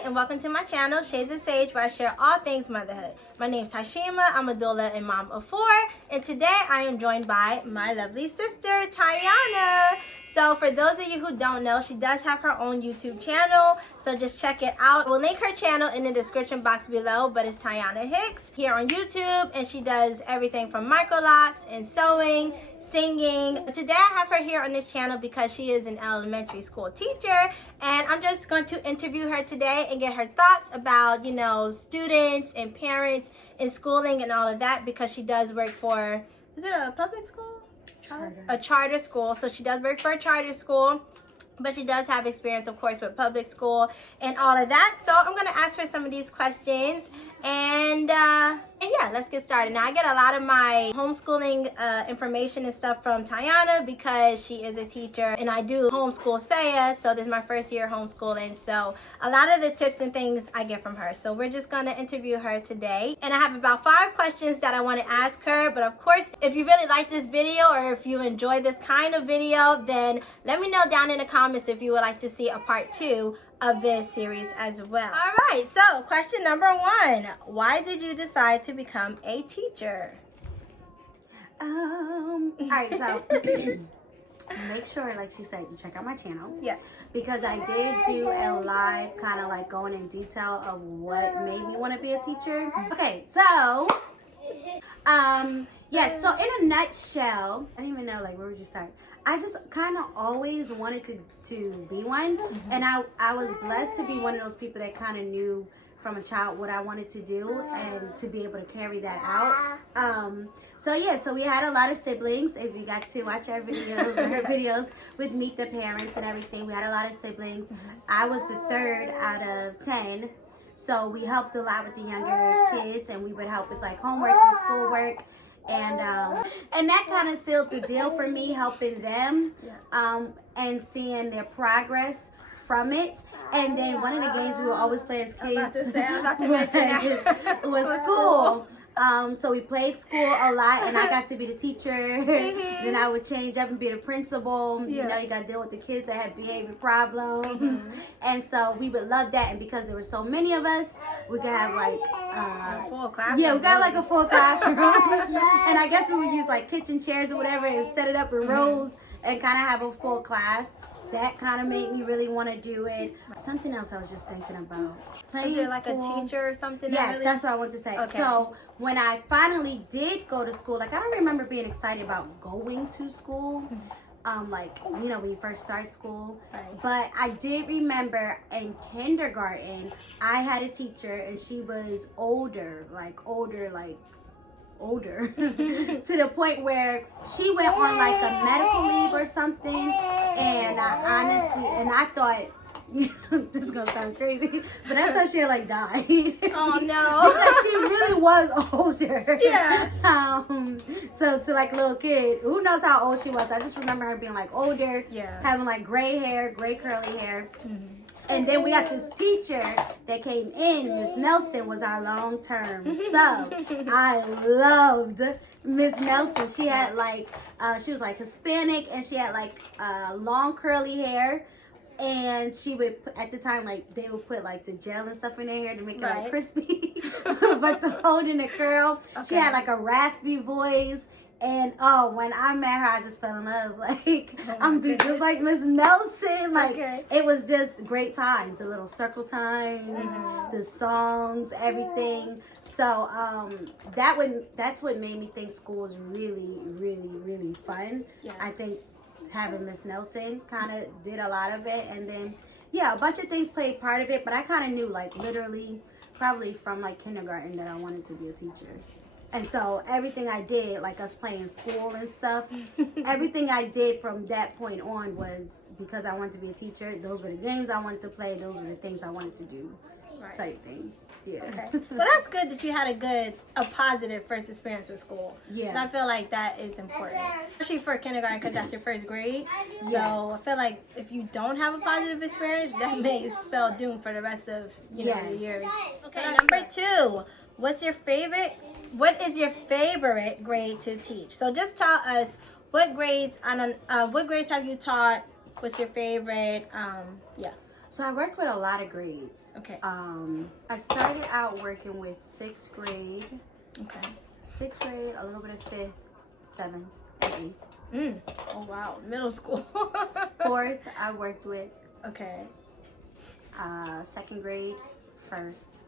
Hi, and welcome to my channel, Shades of Sage, where I share all things motherhood. My name is Tashima. I'm a doula and mom of 4, and today I am joined by my lovely sister, Tiana. So for those of you who don't know, she does have her own YouTube channel, so just check it out. We'll link her channel in the description box below, but it's Tiana Hicks here on YouTube, and she does everything from microlocks and sewing, singing. Today I have her here on this channel because she is an elementary school teacher, and I'm just going to interview her today and get her thoughts about, you know, students and parents and schooling and all of that, because she does work for, is it a public school? A charter school. So she does work for a charter school, but she does have experience, of course, with public school and all of that. So I'm going to ask her some of these questions, and yeah, let's get started. Now, I get a lot of my homeschooling information and stuff from Tiana because she is a teacher, and I do homeschool Saya, so this is my first year homeschooling. So a lot of the tips and things I get from her. So we're just going to interview her today, and I have about 5 questions that I want to ask her. But of course, if you really like this video or if you enjoy this kind of video, then let me know down in the comments if you would like to see a part 2 of this series as well. All right, so question number 1, why did you decide to become a teacher? All right, so make sure, like she said, you check out my channel. Yes. Because I did do a live kind of like going in detail of what made me want to be a teacher. Okay, so yes, so in a nutshell, I don't even know, like, where would you start? I just kind of always wanted to be one, and I was blessed to be one of those people that kind of knew from a child what I wanted to do and to be able to carry that out. So yeah, so we had a lot of siblings. If you got to watch our videos, her videos with Meet the Parents and everything, we had a lot of siblings. I was the 3rd out of 10. So we helped a lot with the younger kids, and we would help with like homework and schoolwork, and that kind of sealed the deal for me, helping them and seeing their progress from it. And then one of the games we would always play as kids was school. So we played school a lot, and I got to be the teacher. Then I would change up and be the principal. You know, you got to deal with the kids that had behavior problems. And so we would love that. And because there were so many of us, we could have like a full classroom. Yeah, we got like a full classroom. And I guess we would use like kitchen chairs or whatever and set it up in rows and kind of have a full class. That kind of made me really want to do it. Something else I was just thinking about. Is there like a teacher or something? Yes, that's what I want to say. Okay. So when I finally did go to school, like I don't remember being excited about going to school. Like, you know, when you first start school. Right. But I did remember in kindergarten, I had a teacher, and she was older to the point where she went on like a medical leave or something, and I thought, this is gonna sound crazy, but I thought she had like died. Oh no. Because she really was older. Yeah. So to like a little kid, who knows how old she was, I just remember her being like older, having like gray curly hair. And then we got this teacher that came in. Miss Nelson was our long term. So I loved Miss Nelson. She had like, she was like Hispanic, and she had like long curly hair. And she would, at the time, like, they would put like the gel and stuff in her hair to make it like crispy. But to hold in the curl, she had like a raspy voice. And when I met her, I just fell in love. Like, I'm just like Miss Nelson. Like, it was just great times. The little circle time, the songs, everything. So that's what made me think school was really, really, really fun. Yeah. I think having Miss Nelson kind of did a lot of it. And then, yeah, a bunch of things played part of it. But I kind of knew, like, literally, probably from like kindergarten, that I wanted to be a teacher. And so everything I did, like us playing school and stuff, everything I did from that point on was because I wanted to be a teacher. Those were the games I wanted to play. Those were the things I wanted to do, type thing. Yeah. Okay. Well, that's good that you had a positive first experience with school. Yeah. And I feel like that is important, especially for kindergarten, because that's your first grade. Yes. So I feel like if you don't have a positive experience, that may spell doom for the rest of your years. Okay. So number 2, what is your favorite grade to teach? So just tell us what grades have you taught? What's your favorite? So I worked with a lot of grades. Okay. I started out working with 6th grade. Okay. 6th grade, a little bit of 5th, 7th, and 8th. Oh wow, middle school. 4th, I worked with. Okay. 2nd grade, 1st,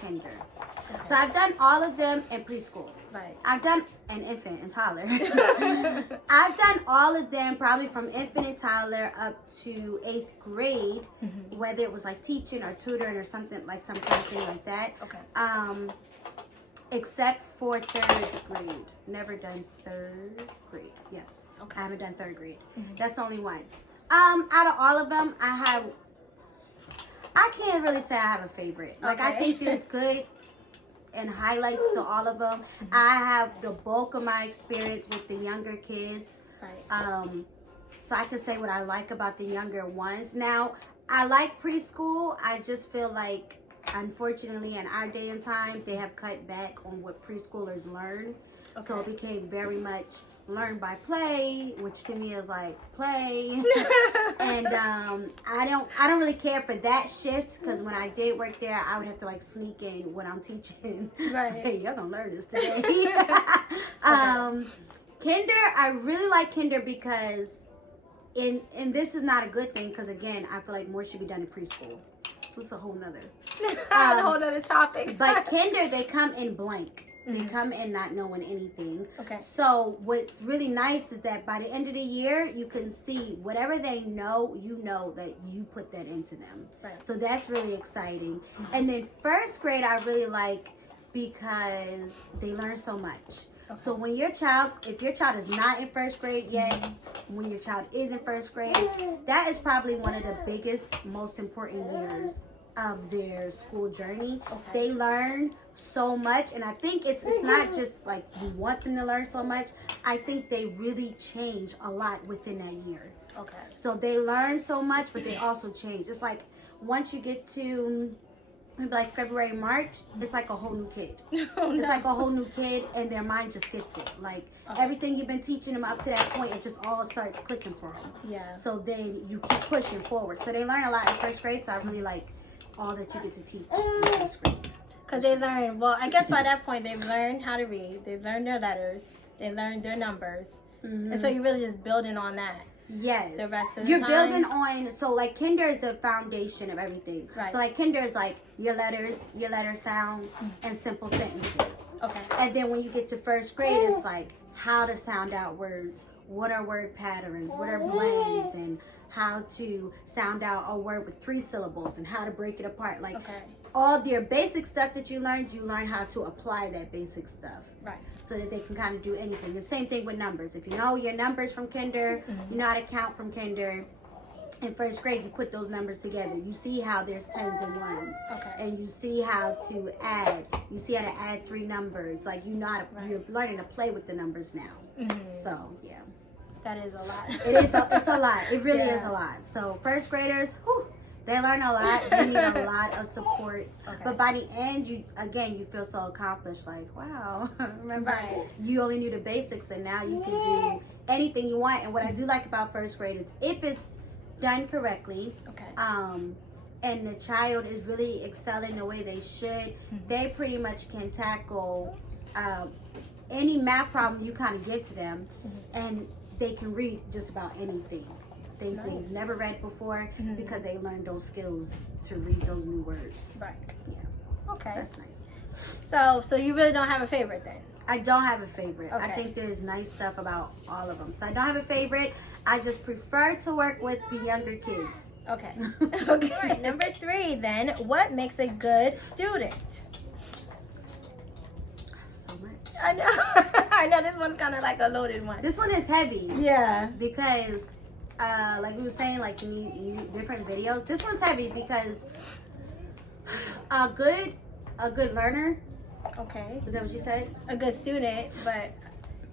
kinder. Okay. So I've done all of them in preschool. Right. I've done an infant and toddler. I've done all of them probably from infant and toddler up to 8th grade, whether it was like teaching or tutoring or something like some kind of thing like that. Okay. Except for 3rd grade. Never done 3rd grade. Yes. Okay. I haven't done 3rd grade. That's the only one. Out of all of them, I can't really say I have a favorite. Like, I think there's good and highlights to all of them. I have the bulk of my experience with the younger kids. Right. So I can say what I like about the younger ones. Now, I like preschool. I just feel like, unfortunately, in our day and time, they have cut back on what preschoolers learn. Okay. So it became very much learn by play, which to me is like play. And I don't really care for that shift, because when I did work there, I would have to like sneak in when I'm teaching. Right. Hey, y'all gonna learn this today. Kinder, I really like kinder because and this is not a good thing, because again, I feel like more should be done in preschool. It's a whole nother a whole nother topic. But kinder, they come in blank. They come in not knowing anything. Okay. So what's really nice is that by the end of the year, you can see whatever they know, you know that you put that into them. Right. So that's really exciting. And then 1st grade, I really like because they learn so much. Okay. So when your child, if your child is not in 1st grade yet, when your child is in 1st grade, that is probably one of the biggest, most important years of their school journey. Okay. They learn so much, and I think it's not just like we want them to learn so much. I think they really change a lot within that year. Okay. So they learn so much, but they also change. It's like once you get to maybe like February, March, it's like a whole new kid. It's like a whole new kid, and their mind just gets it. Like everything you've been teaching them up to that point, it just all starts clicking for them. Yeah. So then you keep pushing forward. So they learn a lot in 1st grade, so I really like all that you get to teach in 1st grade. Because they learn, well, I guess by that point they've learned how to read, they've learned their letters, they learned their numbers. And so you're really just building on that. Yes. The rest of the You're time. building on, so like kinder is the foundation of everything. Right. So like kinder is like your letters, your letter sounds, and simple sentences. Okay. And then when you get to 1st grade, it's like how to sound out words, what are word patterns, what are blends, and how to sound out a word with 3 syllables and how to break it apart. Like all your basic stuff that you learn how to apply that basic stuff. Right. So that they can kind of do anything. The same thing with numbers. If you know your numbers from kinder, you know how to count from kinder. In 1st grade, you put those numbers together. You see how there's 10s and 1s. Okay. And you see how to add. You see how to add 3 numbers. Like you know how to, you're learning to play with the numbers now. So, yeah. That is a lot. It's a lot. It really is a lot. So 1st graders, they learn a lot. They need a lot of support. Okay. But by the end, you feel so accomplished. Like, wow, remember, you only knew the basics, and now you can do anything you want. And what I do like about 1st grade is if it's done correctly, and the child is really excelling the way they should, they pretty much can tackle any math problem you kind of give to them, and they can read just about anything. Things they've never read before, because they learned those skills to read those new words. Right. Yeah. Okay. That's nice. So you really don't have a favorite then? I don't have a favorite. Okay. I think there's nice stuff about all of them. So I don't have a favorite. I just prefer to work with the younger kids. Okay. Okay. All right. Number 3 then. What makes a good student? I know. I know this one's kind of like a loaded one. This one is heavy. Yeah. Because, like we were saying, like you different videos. This one's heavy because a good learner. Okay. Is that what you said? A good student, but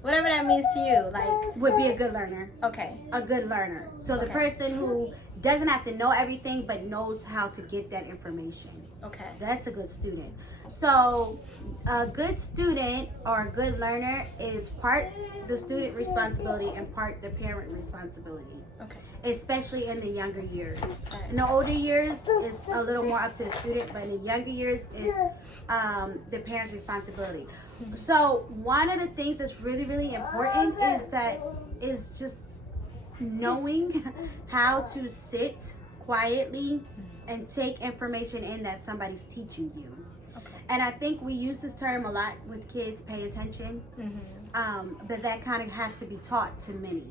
Whatever that means to you, like would be a good learner. Okay. A good learner. So the person who doesn't have to know everything but knows how to get that information. Okay. That's a good student. So a good student or a good learner is part the student responsibility and part the parent responsibility. Okay. Especially in the younger years. In the older years, it's a little more up to the student, but in the younger years, it's the parent's responsibility. So one of the things that's really, really important is just knowing how to sit quietly and take information in that somebody's teaching you. Okay. And I think we use this term a lot with kids, pay attention, but that kind of has to be taught to many.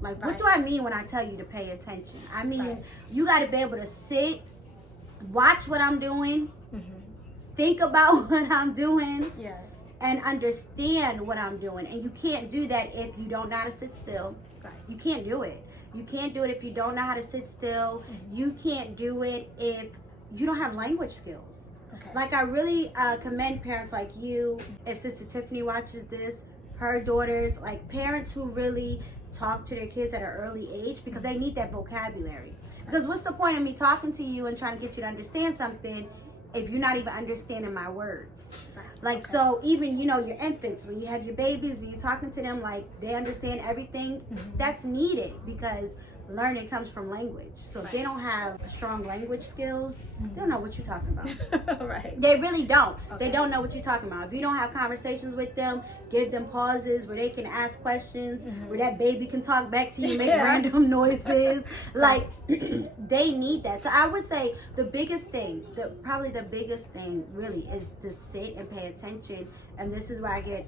Like, what do I mean when I tell you to pay attention? I mean, you got to be able to sit, watch what I'm doing, think about what I'm doing, and understand what I'm doing. And you can't do that if you don't know how to sit still. You can't do it. You can't do it if you don't know how to sit still. You can't do it if you don't have language skills. Like, I really commend parents like you. If Sister Tiffany watches this, her daughters, like parents who really talk to their kids at an early age, because they need that vocabulary. Because what's the point of me talking to you and trying to get you to understand something if you're not even understanding my words? Like, so even, you know, your infants, when you have your babies and you're talking to them like they understand everything, that's needed, because learning comes from language. So if they don't have strong language skills, they don't know what you're talking about. They really don't. They don't know what you're talking about. If you don't have conversations with them, give them pauses where they can ask questions, where that baby can talk back to you, make random noises. Like, they need that. So I would say the biggest thing, probably the biggest thing really, is to sit and pay attention. And this is where I get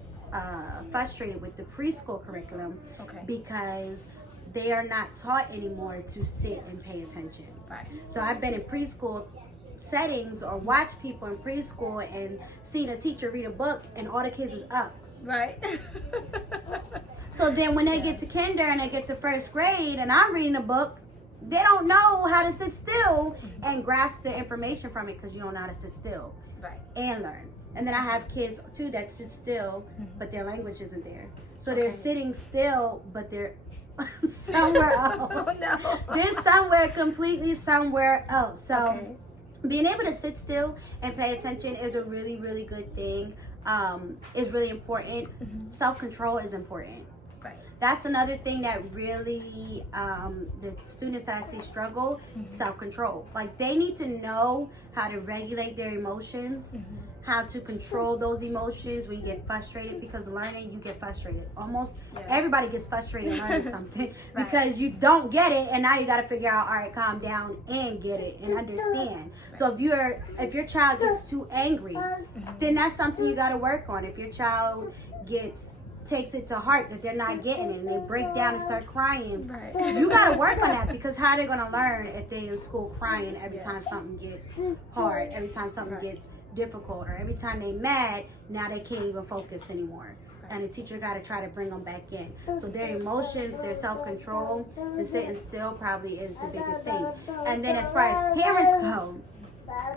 frustrated with the preschool curriculum, because they are not taught anymore to sit and pay attention. So I've been in preschool settings or watched people in preschool and seen a teacher read a book and all the kids is up. So then when they get to kinder and they get to first grade and I'm reading a book, they don't know how to sit still and grasp the information from it, because you don't know how to sit still and learn. And then I have kids too that sit still, but their language isn't there. So they're sitting still, but they're somewhere else. They're somewhere completely somewhere else. So being able to sit still and pay attention is a really, really good thing. Is really important. Self-control is important. That's another thing that really the students that I see struggle, self-control. Like, they need to know how to regulate their emotions, how to control those emotions when you get frustrated, because learning, you get frustrated. Almost everybody gets frustrated learning something because you don't get it, and now you got to figure out, all right, calm down and get it and understand. So if your child gets too angry, then that's something you got to work on. If your child takes it to heart that they're not getting it and they break down and start crying, you got to work on that, because how are they going to learn if they in school crying every time something gets hard, every time something gets difficult, or every time they mad, now they can't even focus anymore, and the teacher got to try to bring them back in. So their emotions, their self-control, and sitting still probably is the biggest thing. And then as far as parents go,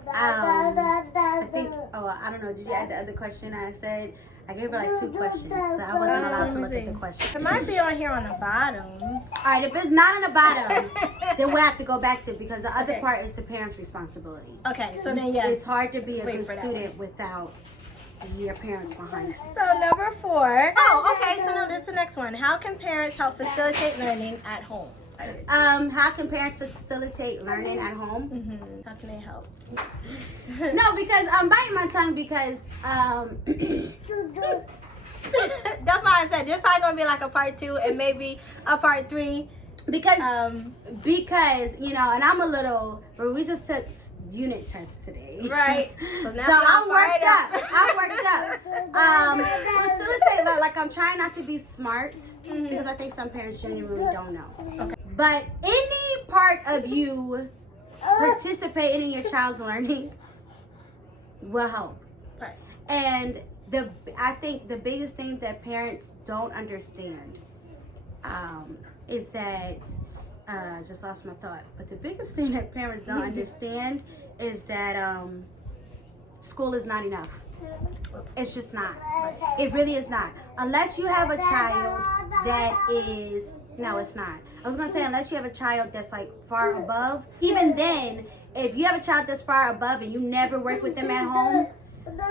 I think, I don't know, did you add the other question I said? I gave her like 2 questions, so I wasn't allowed to look at the questions. It might be on here on the bottom. All right, if it's not on the bottom, then we'll have to go back to it, because the other part is the parent's responsibility. Okay, so then it's hard to be a good student without your parents behind it. So number 4. Oh, okay. So now this is the next one. How can parents help facilitate learning at home? How can parents facilitate learning at home? How can they help? No, because I'm biting my tongue, because that's why I said this probably gonna be like a part 2 and maybe a part 3. Because you know, and I'm a little, we just took unit tests today, So now I'm worked up. Facilitate, like, I'm trying not to be smart, because I think some parents genuinely don't know. But any part of you participating in your child's learning will help. And I think the biggest thing that parents don't understand is that, just lost my thought, but the biggest thing that parents don't understand is that school is not enough. It's just not. It really is not. Unless you have a child that is, no, it's not. I was going to say, unless you have a child that's like far above, even then, if you have a child that's far above and you never work with them at home,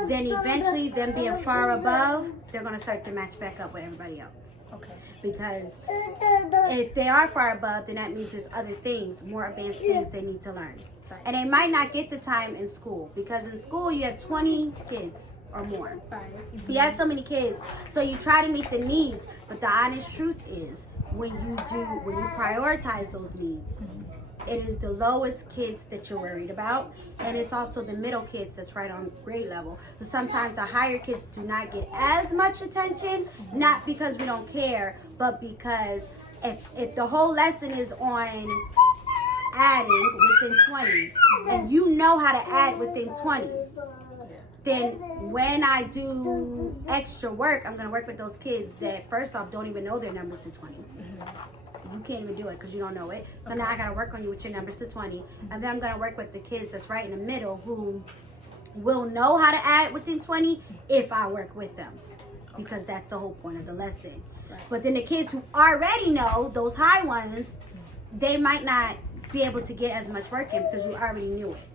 then eventually them being far above, they're going to start to match back up with everybody else. Okay. Because if they are far above, then that means there's other things, more advanced things they need to learn. Right. And they might not get the time in school, because in school you have 20 kids or more. Right. You have so many kids, so you try to meet the needs, but the honest truth is when you prioritize those needs, it is the lowest kids that you're worried about, and it's also the middle kids that's right on grade level. So sometimes the higher kids do not get as much attention, not because we don't care, but because if the whole lesson is on adding within 20, and you know how to add within 20, then when I do extra work, I'm going to work with those kids that first off don't even know their numbers to 20. You can't even do it because you don't know it. So now I got to work on you with your numbers to 20. And then I'm going to work with the kids that's right in the middle who will know how to add within 20 if I work with them. Because that's the whole point of the lesson. Right. But then the kids who already know, those high ones, they might not be able to get as much work in because you already knew it.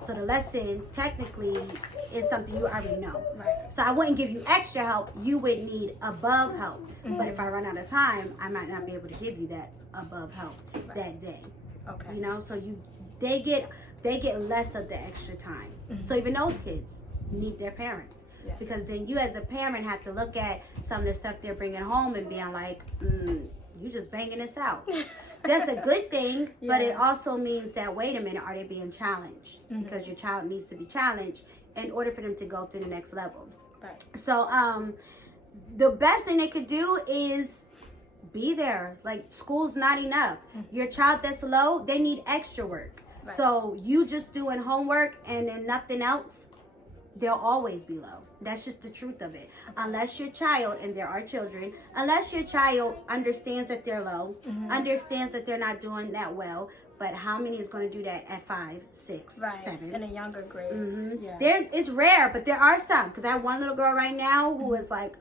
So the lesson technically is something you already know. Right. So I wouldn't give you extra help. You would need above help. But if I run out of time, I might not be able to give you that above help that day. Okay. You know, so they get less of the extra time. So even those kids need their parents. Yeah. Because then you as a parent have to look at some of the stuff they're bringing home and being like, you just banging this out. That's a good thing, but it also means that, wait a minute, are they being challenged? Because your child needs to be challenged in order for them to go to the next level. Right. So the best thing they could do is be there. Like, school's not enough. Your child that's low, they need extra work. Right. So you just doing homework and then nothing else, they'll always be low. That's just the truth of it. Unless your child, and there are children, unless your child understands that they're low, understands that they're not doing that well, but how many is going to do that at 5, 6, 7? In a younger grade. Yeah. It's rare, but there are some. Because I have one little girl right now who is like,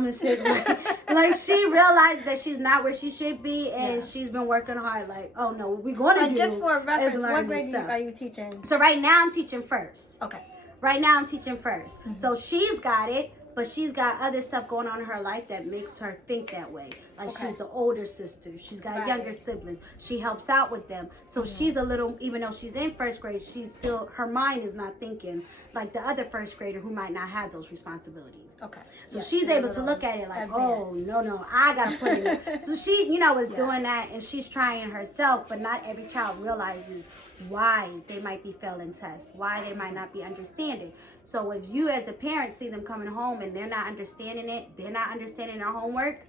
Miss Hicks. Like, she realized that she's not where she should be, and she's been working hard. Like, oh no, what we're going to do. Just for reference, what grade are you teaching? So right now I'm teaching first. Okay. Right now I'm teaching first. So she's got it, but she's got other stuff going on in her life that makes her think that way. Like, she's the older sister. She's got younger siblings. She helps out with them. So she's a little, even though she's in first grade, she's still, her mind is not thinking like the other first grader who might not have those responsibilities. Okay. So she's able to look at it like, oh, no, I got to put it in. So she, is doing that, and she's trying herself, but not every child realizes why they might be failing tests, why they might not be understanding. So if you as a parent see them coming home and they're not understanding it, they're not understanding their homework,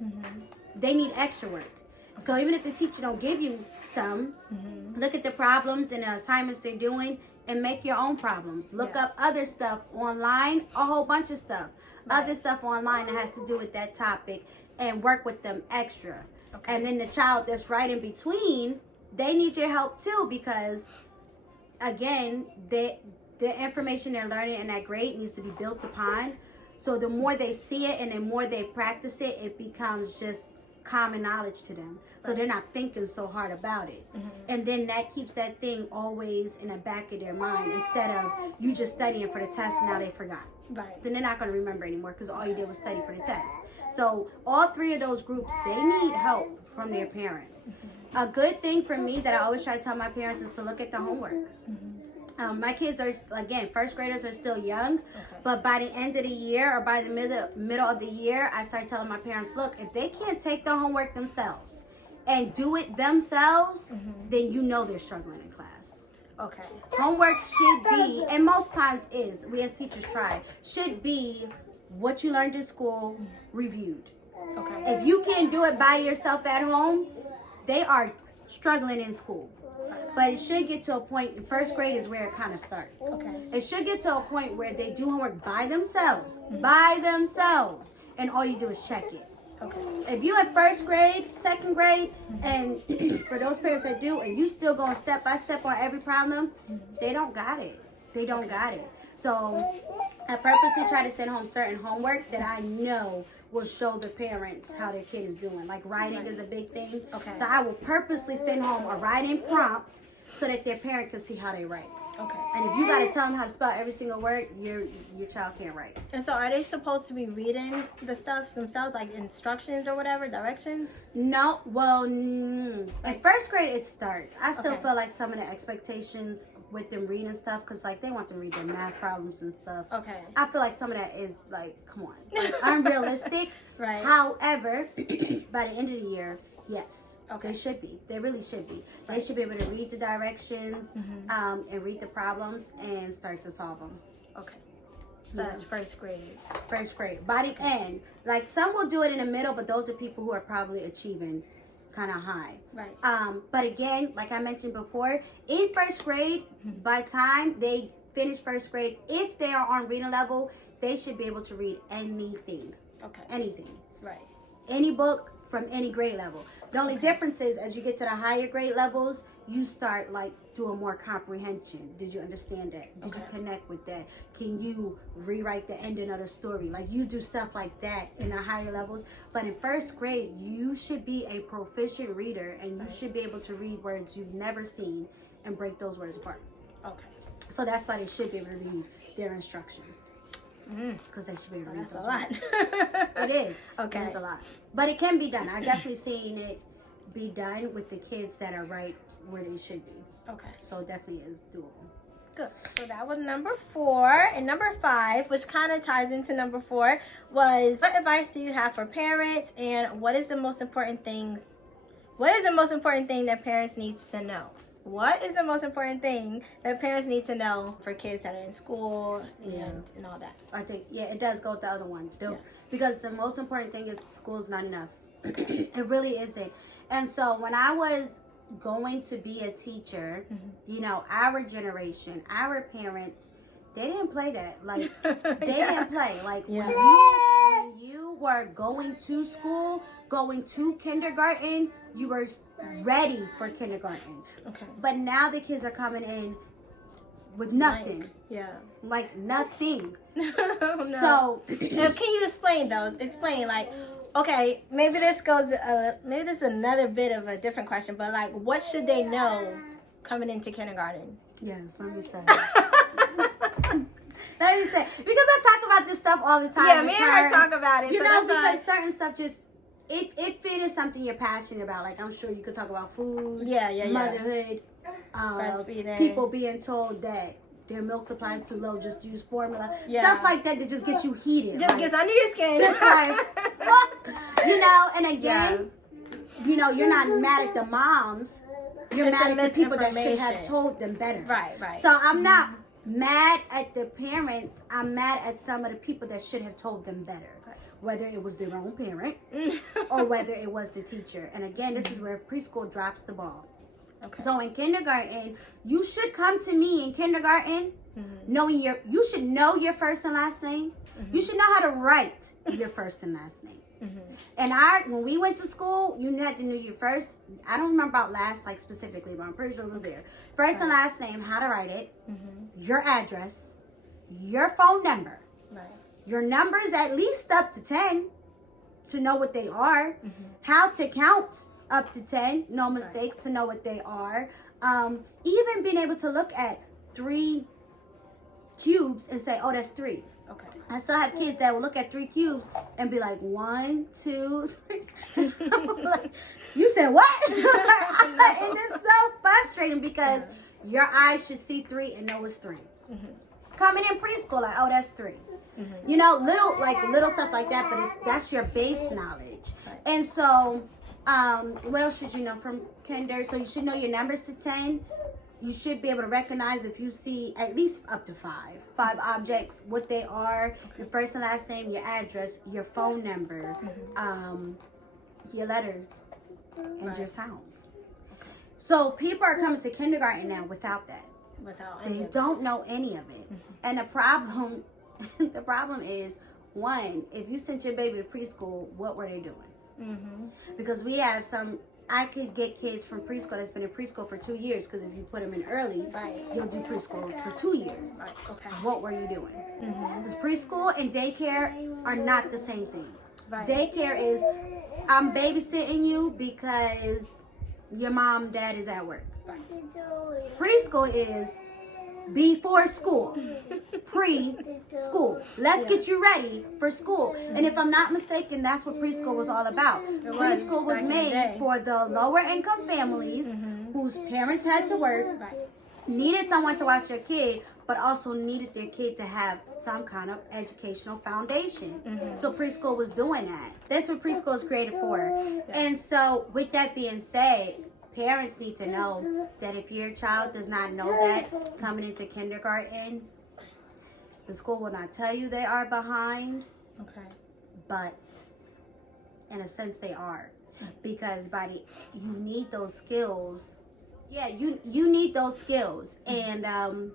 they need extra work. Okay. So even if the teacher don't give you some, look at the problems and the assignments they're doing and make your own problems. Look up other stuff online, a whole bunch of stuff. Other stuff online that has to do with that topic, and work with them extra. Okay. And then the child that's right in between, they need your help too, because again, the information they're learning in that grade needs to be built upon. So the more they see it and the more they practice it, it becomes just common knowledge to them. So they're not thinking so hard about it. And then that keeps that thing always in the back of their mind, instead of you just studying for the test and now they forgot. Right. Then they're not going to remember anymore because all you did was study for the test. So all three of those groups, they need help from their parents. A good thing for me that I always try to tell my parents is to look at the homework. My kids are, again, first graders are still young, but by the end of the year or by the middle of the year, I start telling my parents, look, if they can't take the homework themselves and do it themselves, then you know they're struggling in class. Okay. Homework should be, and most times is, we as teachers try, should be what you learned in school reviewed. Okay. If you can't do it by yourself at home, they are struggling in school. But it should get to a point, in first grade is where it kind of starts. Okay. It should get to a point where they do homework by themselves, and all you do is check it. Okay. If you in first grade, second grade, and for those parents that do, and you still going step by step on every problem, they don't got it. They don't got it. So I purposely try to send home certain homework that I know will show the parents how their kid is doing. Like writing is a big thing. Okay. So I will purposely send home a writing prompt so that their parent can see how they write. Okay. And if you got to tell them how to spell every single word, your child can't write. And so are they supposed to be reading the stuff themselves, like instructions or whatever, directions? No. Well, in first grade it starts. I still Okay. feel like some of the expectations with them reading stuff, because like they want them to read their math problems and stuff. Okay. I feel like some of that is like, come on, like, unrealistic. Right. However, by the end of the year, yes, Okay. they should be. They really should be. They should be able to read the directions, and read the problems and start to solve them. Okay. So that's first grade. First grade. By the end, like some will do it in the middle, but those are people who are probably achieving kind of high. Right. But again, like I mentioned before, in first grade, by time they finish first grade, if they are on reading level, they should be able to read anything. Okay. Anything. Right. Any book from any grade level. The only difference is as you get to the higher grade levels, you start like doing more comprehension. Did you understand that? Did you connect with that? Can you rewrite the ending of the story? Like you do stuff like that in the higher levels. But in first grade, you should be a proficient reader and you should be able to read words you've never seen and break those words apart. Okay. So that's why they should be able to read their instructions. Because they should be able to read That's those a lot. words. It is. Okay. It's a lot. But it can be done. I've definitely seen it be done with the kids that are right where they should be. Okay. So it definitely is doable. Good. So that was number 4. And number 5, which kind of ties into number 4, was what advice do you have for parents, and what is the most important thing that parents need to know? What is the most important thing that parents need to know for kids that are in school and all that? I think, it does go with the other one. Because the most important thing is school's not enough. It really isn't. And so when I was going to be a teacher, our generation, our parents, they didn't play that. Like, they didn't play. Like, when you were going to school, going to kindergarten, you were ready for kindergarten. Okay. But now the kids are coming in with nothing. Like nothing. no. So, now, can you explain though? Explain, like, okay, maybe this is another bit of a different question, but like, what should they know coming into kindergarten? yes, let me say. Let me say, because I talk about this stuff all the time. Yeah, me and her talk about it. You so know, that's because certain stuff just, if it is something you're passionate about, like I'm sure you could talk about food, motherhood, breastfeeding, people being told that their milk supply is too low, just use formula, stuff like that just gets you heated. Just gets under your skin. Just like, and again, you're not mad at the moms. You're mad at the people that should have told them better. Right. So I'm not mad at the parents. I'm mad at some of the people that should have told them better. Whether it was their own parent or whether it was the teacher. And again, this is where preschool drops the ball. Okay. So in kindergarten, you should come to me in kindergarten knowing you should know your first and last name. You should know how to write your first and last name. And when we went to school, you had to know your first. I don't remember about last, like specifically, but I'm pretty sure it was there. First and last name, how to write it, your address, your phone number, your numbers at least up to 10 to know what they are, how to count up to 10, no mistakes, to know what they are. Even being able to look at 3 cubes and say, oh, that's 3. Okay. I still have kids that will look at 3 cubes and be like, 1, 2, 3. Like, you said what? And it's so frustrating because your eyes should see 3 and know it's 3. Coming in preschool, like, oh, that's 3. Little stuff like that, but that's your base knowledge. And so, what else should you know from kinder? So you should know your numbers to 10. You should be able to recognize if you see at least up to 5 objects, what they are, your first and last name, your address, your phone number, your letters, and your sounds. Okay. So people are coming to kindergarten now without that. They don't know any of it. And the problem is, one, if you sent your baby to preschool, what were they doing? Because we have some I could get kids from preschool that's been in preschool for 2 years, because if you put them in early, you'll do preschool for 2 years. Right. Okay. What were you doing? Because preschool and daycare are not the same thing. Right. Daycare is, I'm babysitting you because your mom, dad is at work. Right. Preschool is before school, pre-school. Let's get you ready for school. And if I'm not mistaken, that's what preschool was all about. Preschool was made for the lower income families whose parents had to work, needed someone to watch their kid, but also needed their kid to have some kind of educational foundation. So preschool was doing that. That's what preschool was created for. And so with that being said, parents need to know that if your child does not know that coming into kindergarten, the school will not tell you they are behind. Okay. But in a sense they are. Because you need those skills. Yeah, you need those skills. And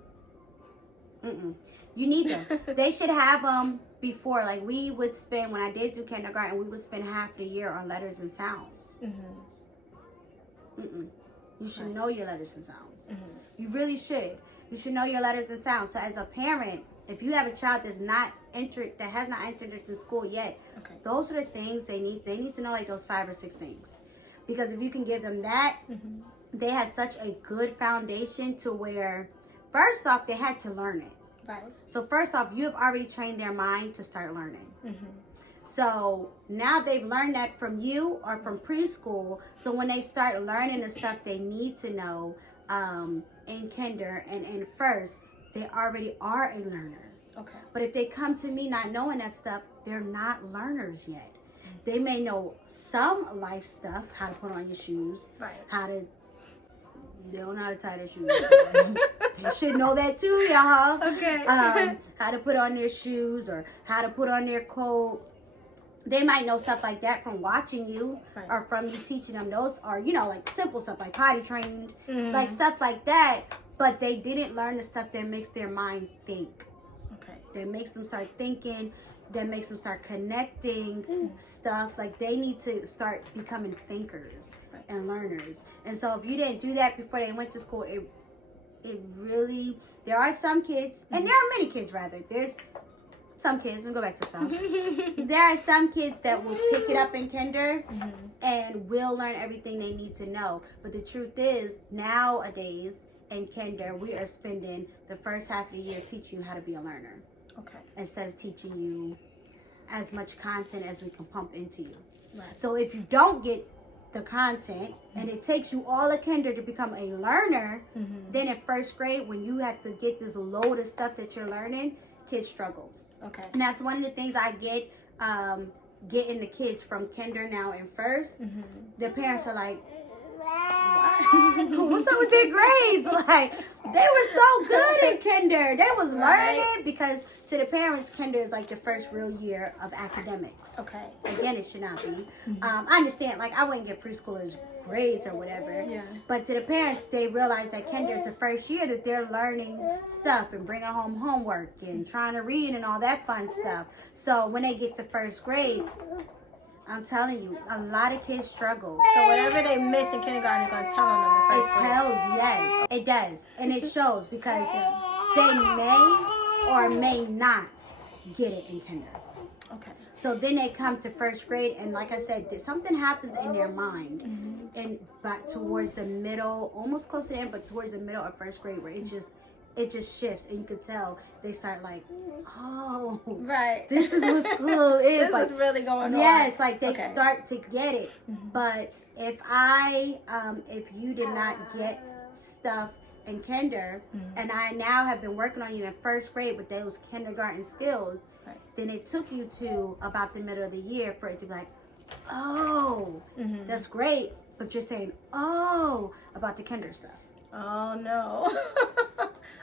you need them. They should have them before. Like we would spend, when I did do kindergarten, we would spend half the year on letters and sounds. You should know your letters and sounds. You really should. You should know your letters and sounds. So as a parent, if you have a child that has not entered into school yet, those are the things they need. They need to know, like those 5 or 6 things. Because if you can give them that, they have such a good foundation to where, first off, they had to learn it. Right. So first off, you have already trained their mind to start learning. So now they've learned that from you or from preschool. So when they start learning the stuff they need to know in kinder and first, they already are a learner. Okay. But if they come to me not knowing that stuff, they're not learners yet. They may know some life stuff, how to put on your shoes, they don't know how to tie their shoes. They should know that too, y'all. Okay. How to put on their shoes or how to put on their coat. They might know stuff like that from watching you or from you teaching them those, or, like simple stuff like potty trained, like stuff like that. But they didn't learn the stuff that makes their mind think. Okay. That makes them start thinking, that makes them start connecting stuff. Like they need to start becoming thinkers and learners. And so if you didn't do that before they went to school, it really, there are some kids, and there are many kids rather. There's some kids, we'll go back to some. There are some kids that will pick it up in kinder and will learn everything they need to know. But the truth is, nowadays in kinder, we are spending the first half of the year teaching you how to be a learner. Okay. Instead of teaching you as much content as we can pump into you. Right. So if you don't get the content and it takes you all of kinder to become a learner, then in first grade, when you have to get this load of stuff that you're learning, kids struggle. Okay. And that's one of the things I get getting the kids from kinder now in first. Their parents are like, what's up with their grades? Like, they were so good in kinder. They was learning, because to the parents, kinder is like the first real year of academics. Okay. Again, it should not be. I understand, like, I wouldn't get preschoolers grades or whatever. Yeah. But to the parents, they realize that kinder is the first year that they're learning stuff and bringing home homework and trying to read and all that fun stuff. So when they get to first grade, I'm telling you, a lot of kids struggle. So whatever they miss in kindergarten is going to tell them in the first grade. It tells, yes. It does. And it shows, because they may or may not get it in kinder. Okay. So then they come to first grade, and like I said, something happens in their mind. And but towards the middle, almost close to the end, but towards the middle of first grade, where it just shifts, and you could tell they start like, oh, right, this is what school is. This like, is really going on. Yes, like they start to get it. But if you did not get stuff in kinder, and I now have been working on you in first grade with those kindergarten skills, then it took you to about the middle of the year for it to be like, oh, that's great, but you're saying, oh, about the kinder stuff. Oh no.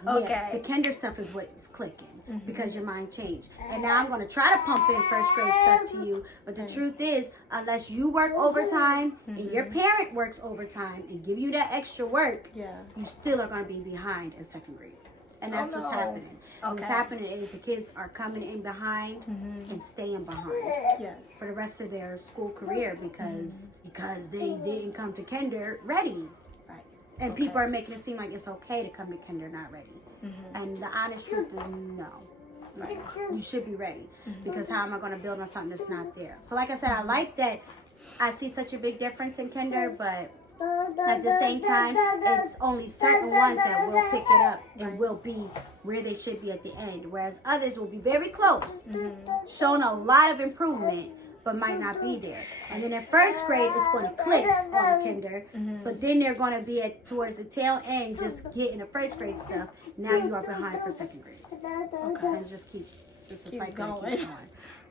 Okay. Yeah, the kinder stuff is what is clicking, because your mind changed. And now I'm going to try to pump in first grade stuff to you. But the truth is, unless you work overtime and your parent works overtime and give you that extra work, you still are going to be behind in second grade. And that's what's happening. Okay. What's happening is the kids are coming in behind and staying behind for the rest of their school career because they didn't come to kinder ready. Right. And people are making it seem like it's okay to come to kinder not ready. And the honest truth is no. Right. You should be ready because how am I going to build on something that's not there? So like I said, I like that I see such a big difference in kinder, but at the same time, it's only certain ones that will pick it up and will be where they should be at the end, whereas others will be very close, showing a lot of improvement, but might not be there. And then in first grade, it's going to click on the kinder, but then they're going to be towards the tail end, just getting the first grade stuff. Now you are behind for second grade. Okay, and it just keeps going.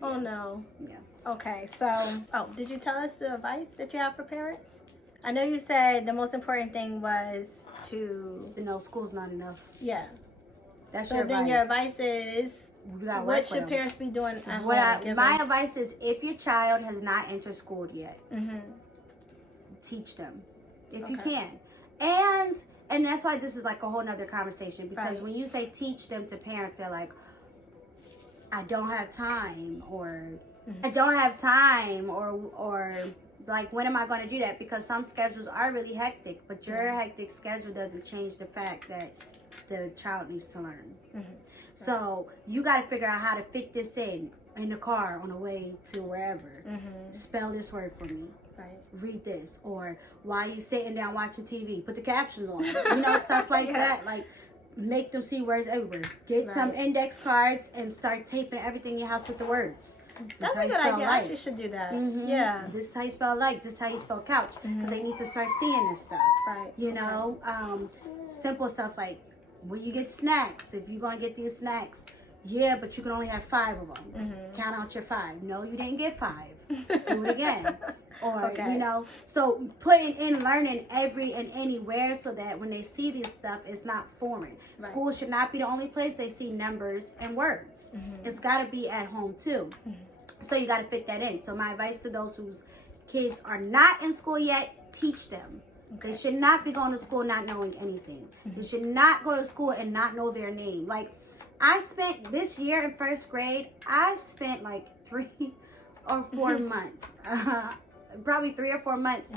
Oh no. Yeah. Okay, so did you tell us the advice that you have for parents? I know you said the most important thing was to school's not enough. Yeah. That's so your then advice. Your advice is what should parents be doing at home? My advice is if your child has not entered school yet, teach them if you can. And that's why this is like a whole nother conversation because when you say teach them to parents, they're like, I don't have time or I don't have time or like, when am I going to do that? Because some schedules are really hectic, but your hectic schedule doesn't change the fact that the child needs to learn. So you got to figure out how to fit this in the car on the way to wherever. Spell this word for me. Read this. Or while you sitting down watching TV, put the captions on. Stuff like that. Like, make them see words everywhere. Get some index cards and start taping everything in your house with the words. That's a good idea. I actually should do that. Yeah. This is how you spell like. This is how you spell couch. Because they need to start seeing this stuff. Simple stuff like when you get snacks. If you're going to get these snacks, but you can only have 5 of them. Count out your 5. No, you didn't get 5. Do it again. Or, so putting in learning every and anywhere so that when they see this stuff, it's not foreign. School should not be the only place they see numbers and words. It's got to be at home too. So you got to fit that in. So my advice to those whose kids are not in school yet, teach them. They should not be going to school not knowing anything. They should not go to school and not know their name. Like, I spent this year in first grade, I spent like 3 or 4 months, probably 3 or 4 months,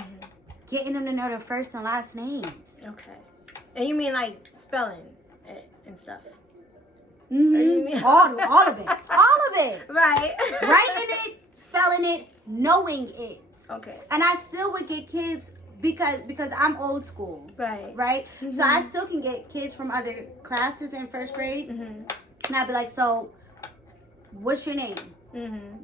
getting them to know their first and last names. Okay. And you mean like spelling it and stuff? Or you mean all of it. All of it. Right. Writing it, spelling it, knowing it. Okay. And I still would get kids because I'm old school. Right? So I still can get kids from other classes in first grade. And I'd be like, so what's your name?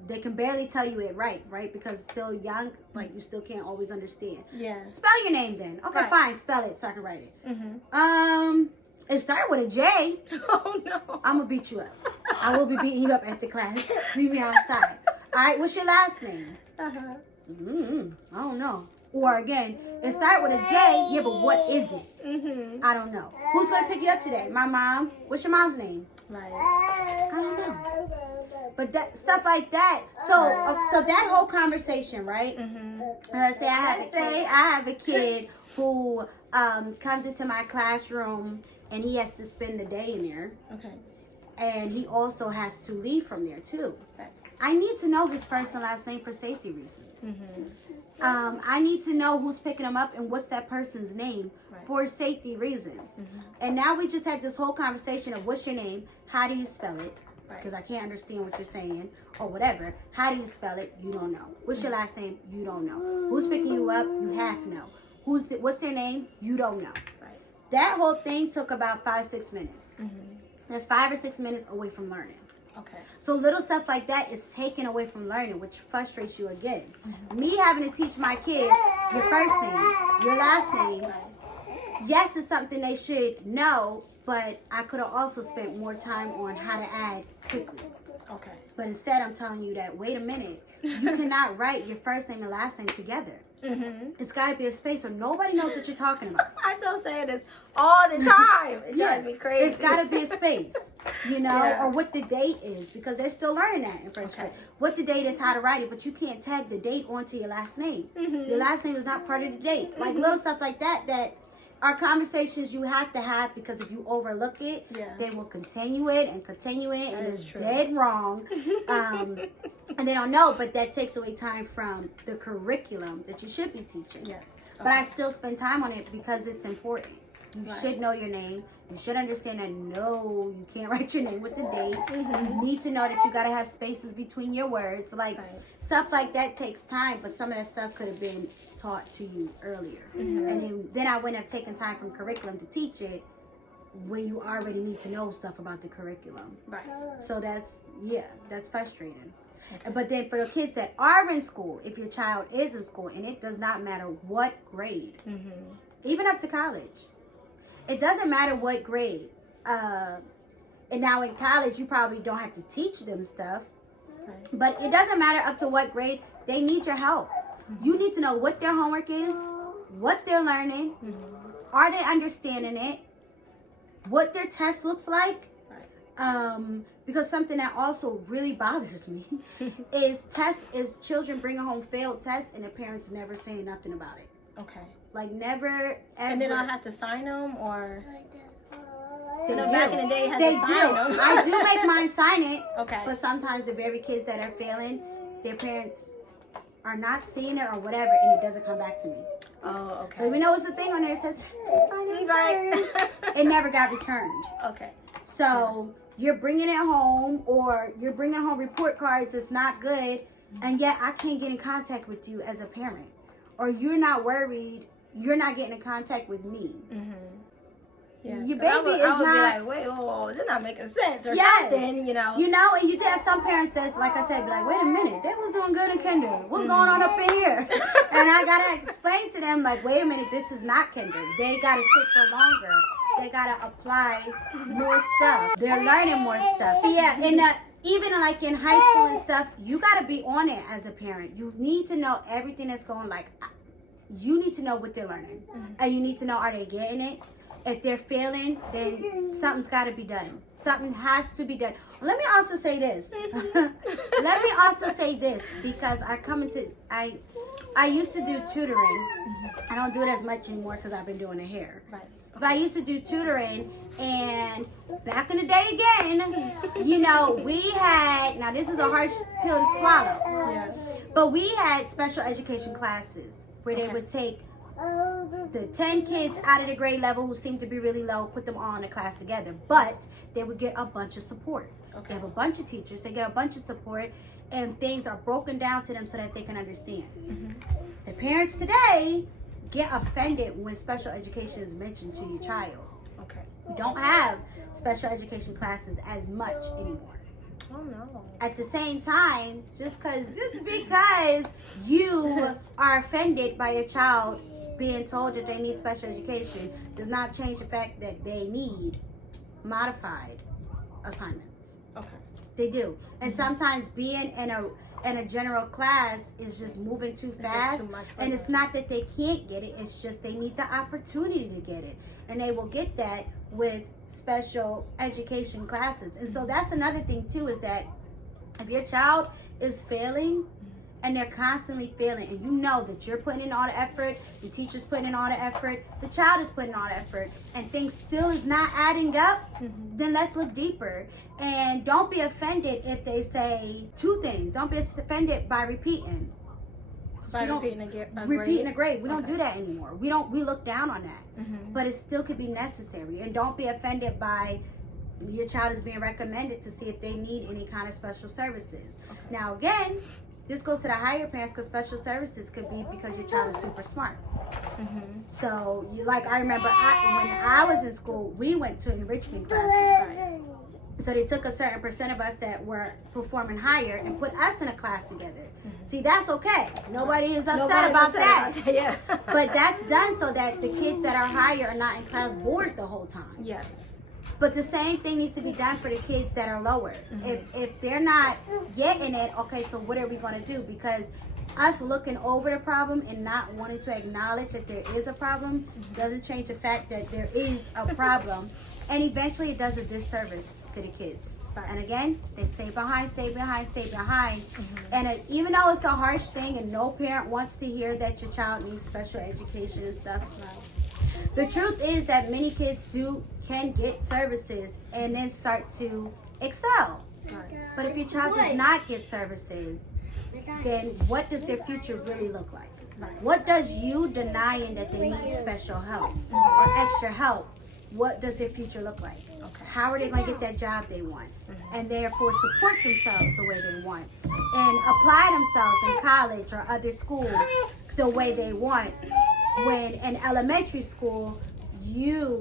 They can barely tell you it right? Because it's still young, like you still can't always understand. Yeah. Spell your name then. Okay, fine, spell it so I can write it. It started with a J. Oh no. I'm gonna beat you up. I will be beating you up after class. Meet me outside. Alright, what's your last name? I don't know. Or again, it started with a J, but what is it? I don't know. Who's gonna pick you up today? My mom. What's your mom's name? I don't know. But that stuff like that. So that whole conversation, right? Say I have a kid who comes into my classroom and he has to spend the day in there. Okay. And he also has to leave from there too. Right. I need to know his first and last name for safety reasons. I need to know who's picking him up and what's that person's name for safety reasons. And now we just had this whole conversation of what's your name, how do you spell it? Because I can't understand what you're saying or whatever. How do you spell it? You don't know. What's your last name? You don't know. Who's picking you up? You half know. What's their name? You don't know. Right. That whole thing took about 5-6 minutes. That's 5 or 6 minutes away from learning. Okay. So little stuff like that is taken away from learning, which frustrates you again. Me having to teach my kids your first name, your last name. Yes, it's something they should know, but I could have also spent more time on how to add quickly. Okay. But instead, I'm telling you that, wait a minute, you cannot write your first name and last name together. It's got to be a space so nobody knows what you're talking about. I still say this all the time. It drives me crazy. It's got to be a space, or what the date is, because they're still learning that in first grade. What the date is, how to write it, but you can't tag the date onto your last name. Your last name is not part of the date. Like little stuff like that are conversations you have to have, because if you overlook it, they will continue it and it's dead wrong. And they don't know, but that takes away time from the curriculum that you should be teaching. Yes. Okay. But I still spend time on it because it's important. You should know your name. You should understand that no, you can't write your name with the date. You need to know that you got to have spaces between your words. Like, stuff like that takes time, but some of that stuff could have been taught to you earlier. And then I wouldn't have taken time from curriculum to teach it when you already need to know stuff about the curriculum. Right. So that's frustrating. Okay. But then for the kids that are in school, if your child is in school, and it does not matter what grade, even up to college, it doesn't matter what grade. And now in college, you probably don't have to teach them stuff. Right. But it doesn't matter up to what grade. They need your help. You need to know what their homework is, what they're learning, are they understanding it, what their test looks like. Because something that also really bothers me is children bringing home failed tests and the parents never saying nothing about it. Okay. Like, never, ever. And then I have to sign them, or they do. Back in the day, you had to sign them. I do make mine sign it. Okay. But sometimes the very kids that are failing, their parents are not seeing it or whatever, and it doesn't come back to me. Oh, okay. So even though it's a thing on there that says sign it, right? It never got returned. Okay. So you're bringing it home, or you're bringing home report cards that's not good, and yet I can't get in contact with you as a parent, or you're not worried. You're not getting in contact with me. Yeah. Your baby is I would not. be like, wait, whoa, they're not making sense or something, you know. You know, and you do have some parents that's, like I said, be like, wait a minute, they was doing good in kinder. What's going on up in here? And I gotta explain to them, like, wait a minute, this is not kinder. They gotta sit for longer. They gotta apply more stuff. They're learning more stuff. So yeah, even like in high school and stuff, you gotta be on it as a parent. You need to know everything that's going. Like, you need to know what they're learning, and you need to know, are they getting it? If they're failing, then something's got to be done. Something has to be done. Let me also say this. Because I used to do tutoring. I don't do it as much anymore because I've been doing the hair. Right. But I used to do tutoring, and back in the day again, you know, we had, now this is a harsh pill to swallow, but we had special education classes where they would take the 10 kids out of the grade level who seemed to be really low, put them all in a class together, but they would get a bunch of support. They have a bunch of teachers, they get a bunch of support, and things are broken down to them so that they can understand. The parents today get offended when special education is mentioned to your child. We don't have special education classes as much anymore. Oh no. At the same time, just because you are offended by your child being told that they need special education does not change the fact that they need modified assignments. They do. And sometimes being in a general class is just moving too fast, and it's not that they can't get it, it's just they need the opportunity to get it, and they will get that with special education classes. And so that's another thing too, is that if your child is failing and they're constantly failing, and you know that you're putting in all the effort, the teacher's putting in all the effort, the child is putting in all the effort, and things still is not adding up, then let's look deeper. And don't be offended if they say two things. Don't be offended by repeating. Repeating a grade. We don't do that anymore. We look down on that. But it still could be necessary. And don't be offended by your child is being recommended to see if they need any kind of special services. Now again, this goes to the higher parents, because special services could be because your child is super smart. So, I remember when I was in school, we went to enrichment classes. So they took a certain percent of us that were performing higher and put us in a class together. See, that's okay. Nobody is upset about that. But that's done so that the kids that are higher are not in class bored the whole time. Yes. But the same thing needs to be done for the kids that are lower. If they're not getting it, okay, so what are we going to do? Because us looking over the problem and not wanting to acknowledge that there is a problem doesn't change the fact that there is a problem. And eventually it does a disservice to the kids. And again, they stay behind. And even though it's a harsh thing and no parent wants to hear that your child needs special education and stuff, The truth is that many kids can get services and then start to excel. Right. But if your child does not get services, then what does their future really look like? Right. What does you denying that they need special help or extra help, what does their future look like? Okay. How are they going to get that job they want? And therefore support themselves the way they want and apply themselves in college or other schools the way they want, when in elementary school you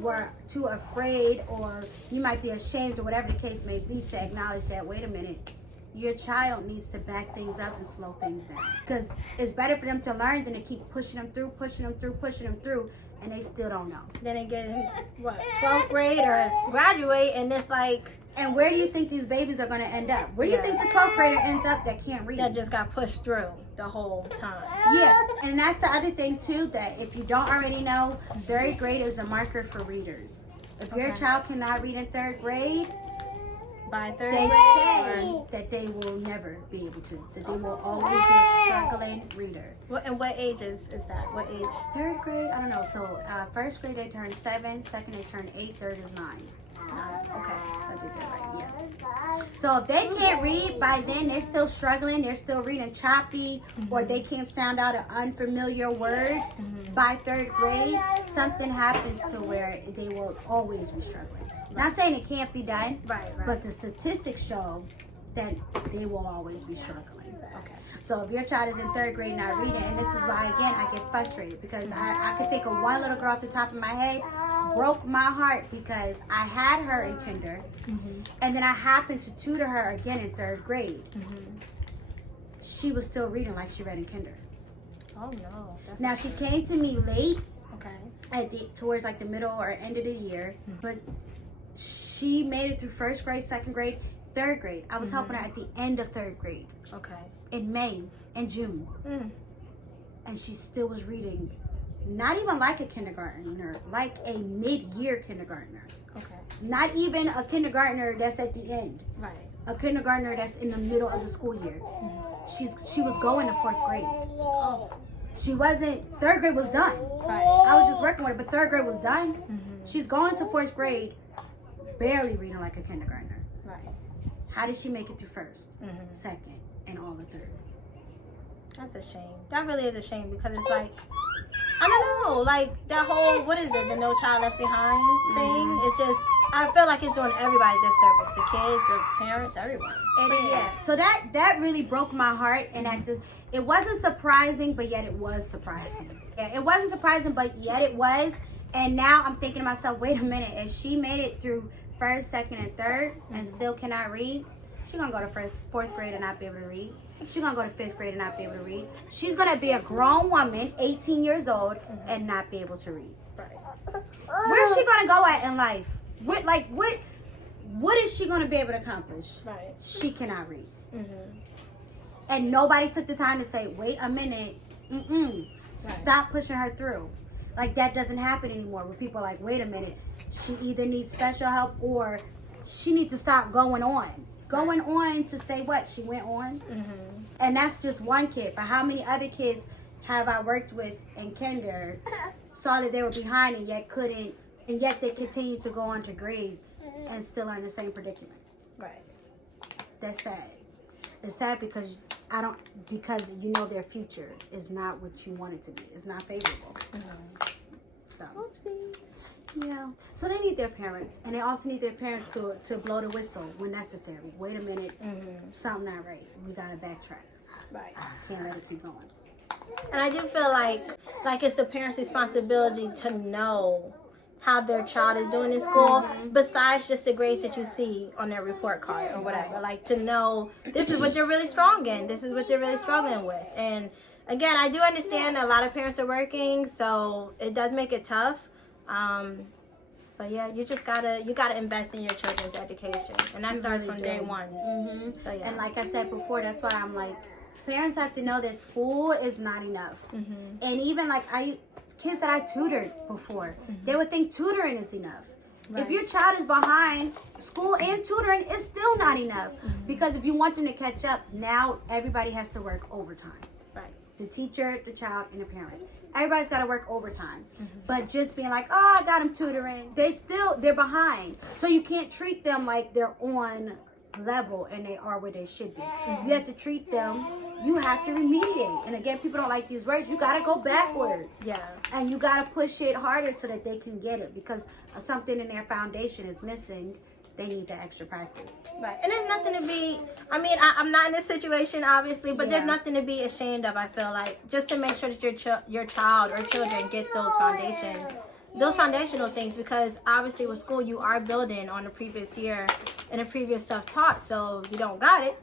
were too afraid, or you might be ashamed, or whatever the case may be, to acknowledge that, wait a minute, your child needs to back things up and slow things down. Because it's better for them to learn than to keep pushing them through, and they still don't know. Then they get in, 12th grade or graduate, and it's like... And where do you think these babies are going to end up? Where do you think the 12th grader ends up that can't read? That just got pushed through the whole time. Yeah, and that's the other thing too, that if you don't already know, 3rd grade is the marker for readers. If your child cannot read in 3rd grade, by 3rd they grade, say that they will never be able to. That they will always be a struggling reader. And what age is that? What age? 3rd grade, I don't know. So 1st grade they turn 7, 2nd they turn 8, 3rd is 9. Okay. I did that right, yeah. So if they can't read by then, they're still struggling, they're still reading choppy, or they can't sound out an unfamiliar word by 3rd grade, something happens to where they will always be struggling. Not saying it can't be done, Right. but the statistics show that they will always be struggling. Okay. So if your child is in 3rd grade not reading, and this is why, again, I get frustrated, because I could think of one little girl off the top of my head, broke my heart, because I had her in kinder, and then I happened to tutor her again in 3rd grade. She was still reading like she read in kinder. Oh no. Now she came to me late, Okay. towards like the middle or end of the year, but she made it through 1st grade, 2nd grade, 3rd grade. I was helping her at the end of 3rd grade. Okay. In May and June. And she still was reading, not even like a kindergartner, like a mid-year kindergartner. Okay. Not even a kindergartner that's at the end. Right. A kindergartner that's in the middle of the school year. She was going to 4th grade. Oh. She wasn't, 3rd grade was done. Right. I was just working with her, but 3rd grade was done. She's going to 4th grade, barely reading like a kindergartner. Right. How did she make it through 1st, 2nd, and all the 3rd? That's a shame. That really is a shame, because it's like, I don't know, like that whole, what is it, the No Child Left Behind thing? It's just, I feel like it's doing everybody a disservice. The kids, the parents, everyone. Yeah. So that really broke my heart, and it wasn't surprising, but yet it was surprising. Yeah, it wasn't surprising, but yet it was. And now I'm thinking to myself, wait a minute, if she made it through 1st, 2nd, and 3rd and still cannot read, she's gonna go to 4th grade and not be able to read. She's gonna go to 5th grade and not be able to read. She's gonna be a grown woman, 18 years old, and not be able to read. Right. Where's she gonna go at in life? What is she gonna be able to accomplish? Right. She cannot read. And nobody took the time to say, wait a minute, stop pushing her through. Like, that doesn't happen anymore, where people are like, wait a minute, she either needs special help or she needs to stop going on. Going on to say what? She went on? And that's just one kid. But how many other kids have I worked with in kinder, saw that they were behind and yet couldn't, and yet they continue to go on to grades and still are in the same predicament? Right. That's sad. It's sad because you know their future is not what you want it to be. It's not favorable. So, Oopsies. yeah. So they need their parents, and they also need their parents to blow the whistle when necessary. Wait a minute, something not right. We gotta backtrack. Right. Can't let it keep going. And I do feel like it's the parents' responsibility to know how their child is doing in school, besides just the grades that you see on their report card or whatever. Like, to know this is what they're really strong in. This is what they're really struggling with. And again, I do understand a lot of parents are working, so it does make it tough. But yeah, you gotta invest in your children's education, and that starts from day one. So yeah. And like I said before, that's why I'm like, parents have to know that school is not enough. And even like kids that I tutored before, they would think tutoring is enough. Right. If your child is behind, school and tutoring is still not enough. Because if you want them to catch up, now everybody has to work overtime. Right. the teacher, the child, and the parent. Everybody's got to work overtime. But just being like, oh, I got them tutoring, they're behind. So you can't treat them like they're on level and they are where they should be. You have to treat them, you have to remediate. And again, people don't like these words. You got to go backwards. Yeah. And you got to push it harder so that they can get it, because something in their foundation is missing. They need that extra practice. Right. And there's nothing to be, I mean, I'm not in this situation, obviously, but there's nothing to be ashamed of, I feel like, just to make sure that your child or children get those foundational things, because obviously with school, you are building on the previous year and the previous stuff taught. So if you don't got it,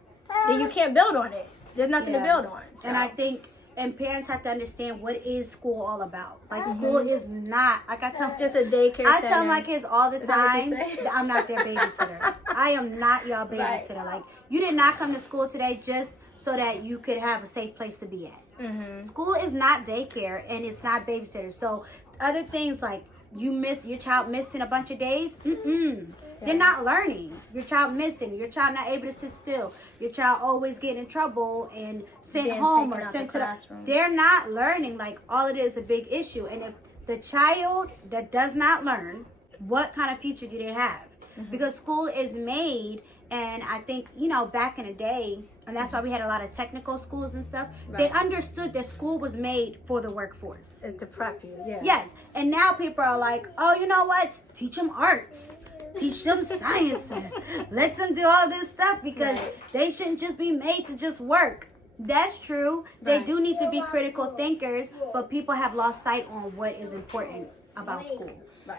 then you can't build on it. There's nothing to build on. So. And I think, and parents have to understand, what is school all about? Like, school is not, like I tell, just a daycare I center. tell my kids all the time that I'm not their babysitter. I am not y'all babysitter. Right. Like, you did not come to school today just so that you could have a safe place to be at. School is not daycare, and it's not babysitter. So other things like your child missing a bunch of days, they're not learning. Your child missing, your child not able to sit still, your child always getting in trouble and sent home or sent to the classroom. They're not learning. Like, all it is a big issue. And if the child that does not learn, what kind of future do they have? Because school is made, and I think, back in the day, and that's why we had a lot of technical schools and stuff. They understood that school was made for the workforce. It's to prep you, Yes. And now people are like, oh, you know what? Teach them arts. Teach them sciences. Let them do all this stuff, because they shouldn't just be made to just work. That's true. They do need to be critical thinkers, but people have lost sight on what is important about school.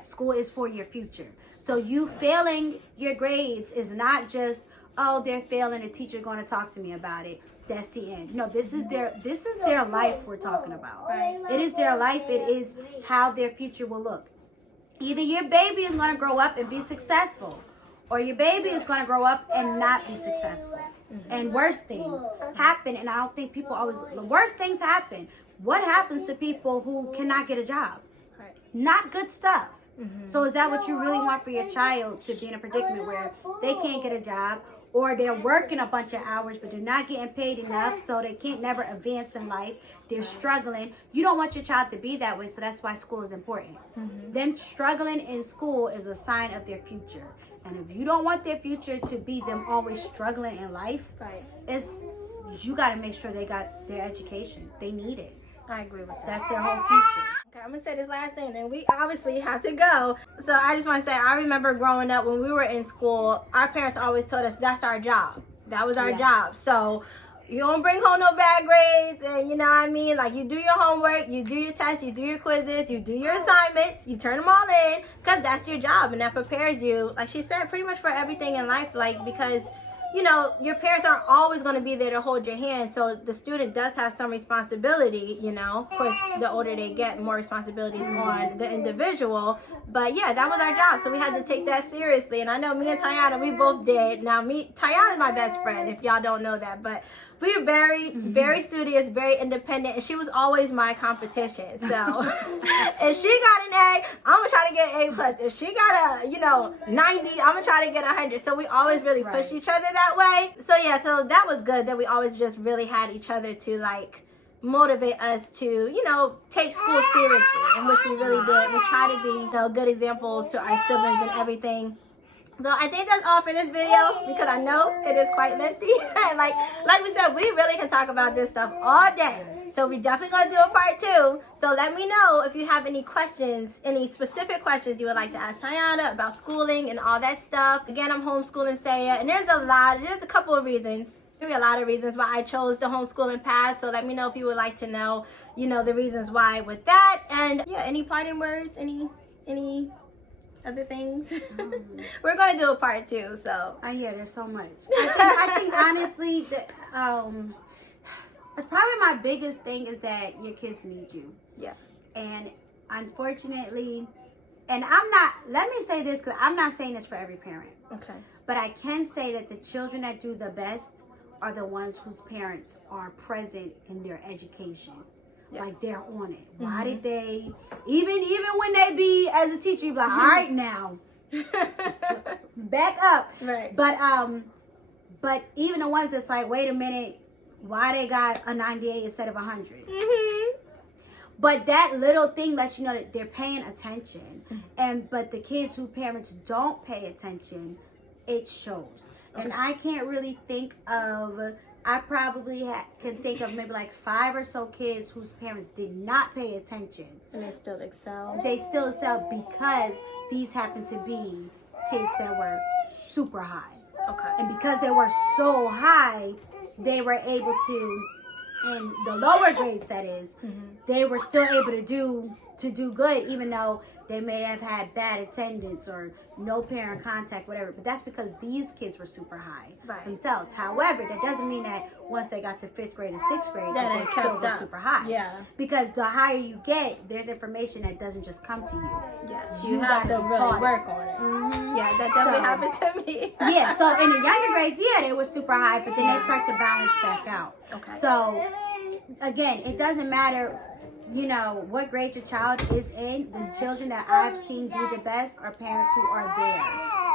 School is for your future. So you failing your grades is not just, oh, they're failing, the teacher going to talk to me about it. That's the end. No, this is their life we're talking about. It is their life. It is how their future will look. Either your baby is going to grow up and be successful, or your baby is going to grow up and not be successful. And worse things happen. And I don't think people always, the worst things happen. What happens to people who cannot get a job? Not good stuff. So is that what you really want for your child, to be in a predicament where they can't get a job, or they're working a bunch of hours but they're not getting paid enough, so they can't never advance in life? They're struggling. You don't want your child to be that way, so that's why school is important. Them struggling in school is a sign of their future. And if you don't want their future to be them always struggling in life, you got to make sure they got their education. They need it. I agree with that. That's their whole future. Okay, I'm going to say this last thing, and we obviously have to go. So I just want to say, I remember growing up when we were in school, our parents always told us that's our job. That was our job. So you don't bring home no bad grades, and you know what I mean? Like, you do your homework, you do your tests, you do your quizzes, you do your assignments, you turn them all in, because that's your job, and that prepares you, like she said, pretty much for everything in life, like, because your parents aren't always going to be there to hold your hand, so the student does have some responsibility, Of course, the older they get, more responsibilities on the individual, but yeah, that was our job, so we had to take that seriously, and I know me and Tiana, we both did. Now, Tiana's my best friend, if y'all don't know that, but we were very, very studious, very independent, and she was always my competition. So if she got an A, I'm going to try to get an A+. If she got a, 90, I'm going to try to get 100. So we always really pushed each other that way. So yeah, so that was good that we always just really had each other to, like, motivate us to, take school seriously, in which we really did. We try to be, good examples to our siblings and everything. So I think that's all for this video, because I know it is quite lengthy. And like we said, we really can talk about this stuff all day. So we definitely going to do a part 2. So let me know if you have any questions, any specific questions you would like to ask Tiana about schooling and all that stuff. Again, I'm homeschooling Saya, and there's a couple of reasons. Maybe a lot of reasons why I chose the homeschooling path. So let me know if you would like to know, the reasons why with that. And yeah, any parting words, any other things? We're going to do a part 2, so. There's so much. I think honestly, that probably my biggest thing is that your kids need you. Yeah. And unfortunately, and let me say this, because I'm not saying this for every parent. Okay. But I can say that the children that do the best are the ones whose parents are present in their education. Like, they're on it. Why did they, even when they be, as a teacher, you be like, all right now, back up. Right. But even the ones that's like, wait a minute, why they got a 98 instead of 100. But that little thing lets you know that they're paying attention. But the kids whose parents don't pay attention, it shows. And I can't really think of, I probably can think of maybe like 5 or so kids whose parents did not pay attention. And they still excel. They still excel because these happen to be kids that were super high. Okay. And because they were so high, they were able to, in the lower grades that is, they were still able to do good, even though they may have had bad attendance or no parent contact, whatever. But that's because these kids were super high themselves. However, that doesn't mean that once they got to 5th grade and 6th grade, that they still were super high. Yeah. Because the higher you get, there's information that doesn't just come to you. Yes. You have to really work on it. Yeah, that definitely happened to me. Yeah, so in the younger grades, yeah, they were super high, but then they start to balance back out. Okay. So, again, it doesn't matter, you know, what grade your child is in. The children that I've seen do the best are parents who are there.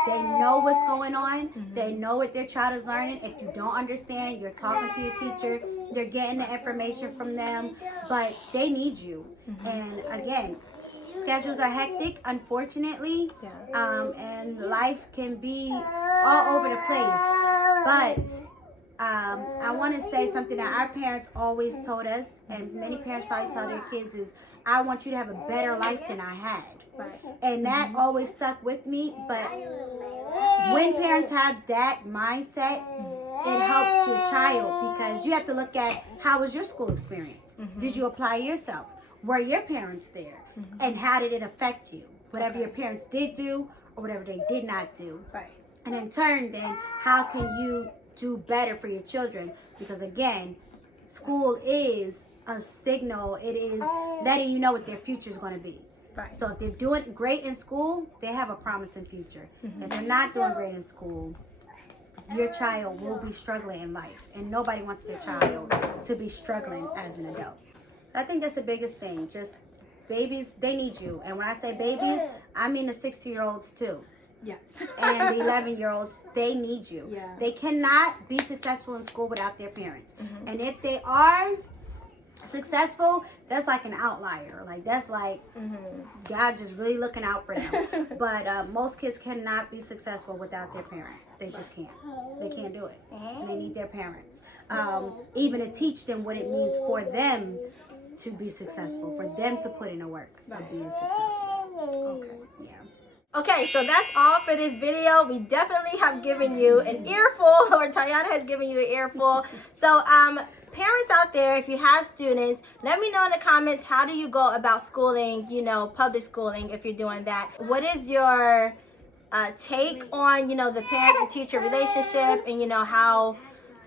They know what's going on. They know what their child is learning. If you don't understand, you're talking to your teacher. You're getting the information from them. But they need you. And again, schedules are hectic, unfortunately. And life can be all over the place. But I want to say something that our parents always told us, and many parents probably tell their kids, is I want you to have a better life than I had. And that always stuck with me. But when parents have that mindset, it helps your child, because you have to look at, how was your school experience? Did you apply yourself? Were your parents there? And how did it affect you? Whatever your parents did do or whatever they did not do. And in turn, then, how can you do better for your children? Because again, school is a signal. It is letting you know what their future is going to be. So if they're doing great in school, they have a promising future. If they're not doing great in school, your child will be struggling in life, and nobody wants their child to be struggling as an adult. So I think that's the biggest thing. Just babies, they need you. And when I say babies, I mean the 16-year-olds too. Yes. And the 11-year-olds, they need you. They cannot be successful in school without their parents. And if they are successful, that's like an outlier. Like, that's like God just really looking out for them. But most kids cannot be successful without their parent. They just can't. They can't do it. They need their parents. Even to teach them what it means for them to be successful, for them to put in the work of being successful. Okay, so that's all for this video. We definitely have given you an earful, or Tayana has given you an earful. So, parents out there, if you have students, let me know in the comments, how do you go about schooling, you know, public schooling, if you're doing that? What is your take on, you know, the parent and teacher relationship, and, you know, how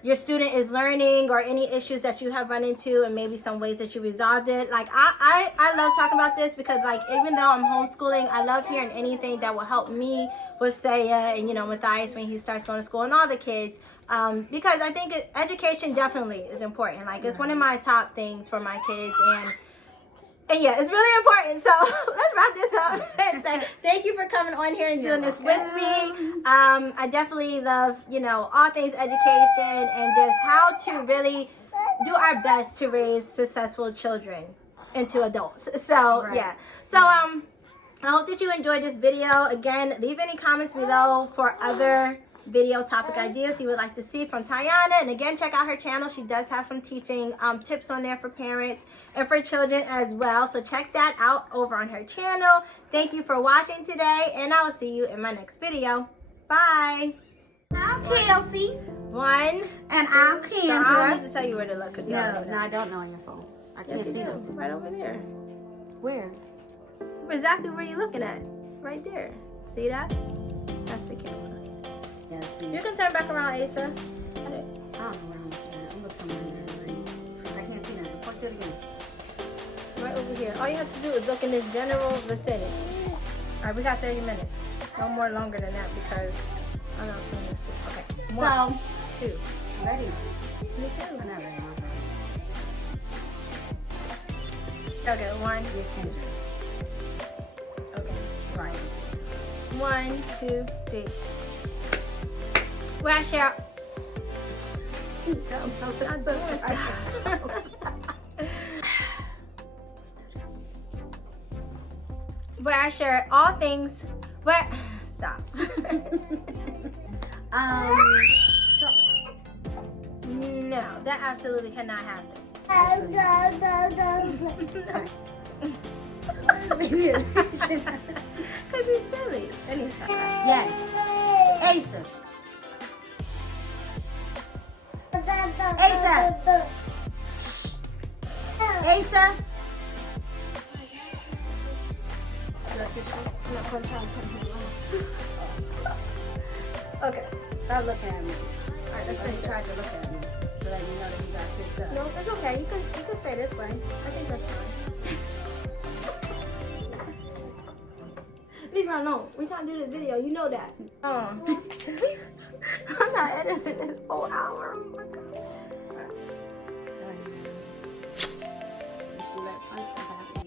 your student is learning, or any issues that you have run into, and maybe some ways that you resolved it. Like, I love talking about this, because, like, even though I'm homeschooling, I love hearing anything that will help me with Saya and, you know, Matthias when he starts going to school, and all the kids. Because I think education definitely is important. Like, it's one of my top things for my kids, and yeah, it's really important. So let's wrap this up and say thank you for coming on here and doing this with me. I definitely love, you know, all things education, and just how to really do our best to raise successful children into adults. So yeah. So I hope that you enjoyed this video. Again, leave any comments below for other video topic ideas you would like to see from Tayana. And again, check out her channel. She does have some teaching tips on there for parents and for children as well. So check that out over on her channel. Thank you for watching today, and I will see you in my next video. Bye. I'm Kelsey. One. And I'm Kendra. So I don't need to tell you where to look. No, I don't know on your phone. I can't see them. Right over there. Where? Exactly where you're looking at. Right there. See that? That's the camera. Yes. You can turn back around, Asa. I don't know where I'm looking at. I'm looking somewhere there. I can't see nothing. Point to it again. Right over here. All you have to do is look in this general vicinity. All right, we got 30 minutes. No more longer than that, because I'm not doing this. Okay. One, two. Ready? Me too. I'm not ready. Okay, one. Okay, right. 1, 2, 3. Wash out. Where I share all things. Where stop. So No, that absolutely cannot happen. Because he's silly. And he's yes. Asa. Asa. Shh. Asa. Okay. Stop looking at me. Alright, let's say you tried to look at me. So that you know that you got picked up. No, it's okay. You can stay this way. I think that's fine. Leave her alone. We're trying to do this video. You know that. I'm not editing this whole hour.